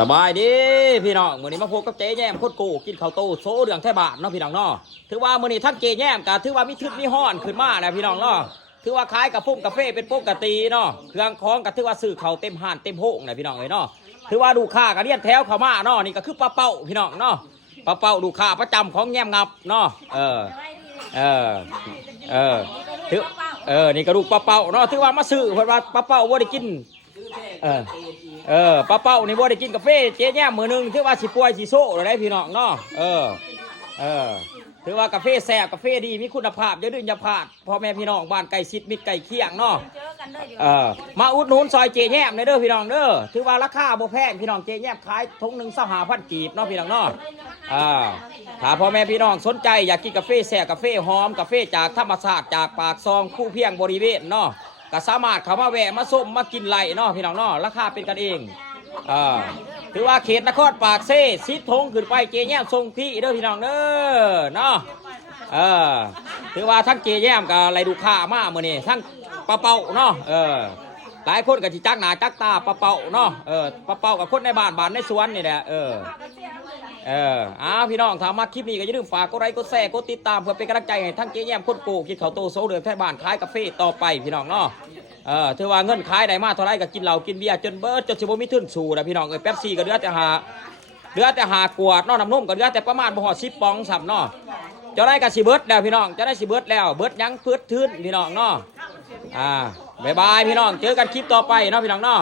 สบายดีพี่น้องมื้อนี้มาพบกับเจ๊แย้มโคตรกูกินข้าวโตโซเรื่องแท้บาทเนาะพี่น้องเนาะถือว่ามื้อนี้ทั้งเจ๊แย้มก็ถือว่ามีทึบมีห้อนขึ้นมาแล้วพี่น้องเนาะถือว่าขายกับพุ่มกาแฟเป็นปกติเนาะเครื่องของก็ถือว่าซื้อข้าวเต็มห้านเต็มโฮ่งนะพี่น้องเอ้ยเนาะถือว่าลูกค้าก็เรียนแถวเข้ามาเนาะนี่ก็คือป้าเป้าพี่น้องเนาะป้าเป้าลูกค้าประจำของแย้มงับเนาะเออถือนี่ก็ลูกป้าเป้าเนาะถือว่ามาซื้อเพราะว่าป้าเป้าบ่ได้กินป้าเป้านี่บ่ได้กินกาแฟเจ๊แย้มมื้อนึงถือว่าสิป่วยสิโซ่ได้พี่น้องเนาะถือว่ากาแฟแซ่บกาแฟดีมีคุณภาพอย่าดื้ออย่าพลาดพ่อแม่พี่น้องบ้านไก่ซิดมิดไก่เคียงเนาะมาอุดหนุนซอยเจ๊แย้มเด้อพี่น้องเด้อถือว่าราคาบ่แพงพี่น้องเจ๊แย้มขายถุงหนึ่ง25,000 กีบเนาะพี่น้องเนาะถ้าพ่อแม่พี่น้องสนใจอยากกินกาแฟแซ่บกาแฟหอมกาแฟจากธรรมชาติจากปากซองคู่เพียงบริเวณเนาะก็สามารถเข้ามาแวะมาส้มมากินไหลเนาะพี่น้องเนาะราคาเป็นกันเองถือว่าเขตนครปากเซ่ซิดทงขึ้นไปเจ๊แย้มทรงพี่เด้อพี่น้องเด้อเนาะถือว่าทั้งเจ๊แย้มกับไรดูค่ามาเมื่อนี้ทั้งป้าเป้าเนาะหลายคนกับจิจักหนาจักตาป้าเป้าเนาะป้าเป้ากับคนในบ้านในสวนนี่แหละพี่น้องถามมาคลิปนี้ก็อย่าลืมฝากกดไลค์กดแชร์กดติดตามเพื่อเป็นกำลังใจให้ทั้งเจ๊แย้มคนโกกินข้าวโตโซเดือดแท้บ้านขายกาแฟต่อไปพี่น้องเนาะถือว่าเงินขายได้มาเท่าไรก็กินเหล้ากินเบียร์จนเบิร์ดจนสิบมีทุนสู่นะพี่น้องแป๊บซี่ก็เดือดแต่หากวดเนาะน้ำนมก็เดือดแต่ประมาณบ่ฮอด10 ป๋องสับเนาะจะได้กับสิเบิร์ดแล้วพี่น้องจะได้สิเบิร์ดแล้วเบิร์ดยังเพื่อทื่นพี่น้องเนาะบ๊ายบายพี่น้องเจอกันคลิปต่อไปเนาะพี่น้องเนาะ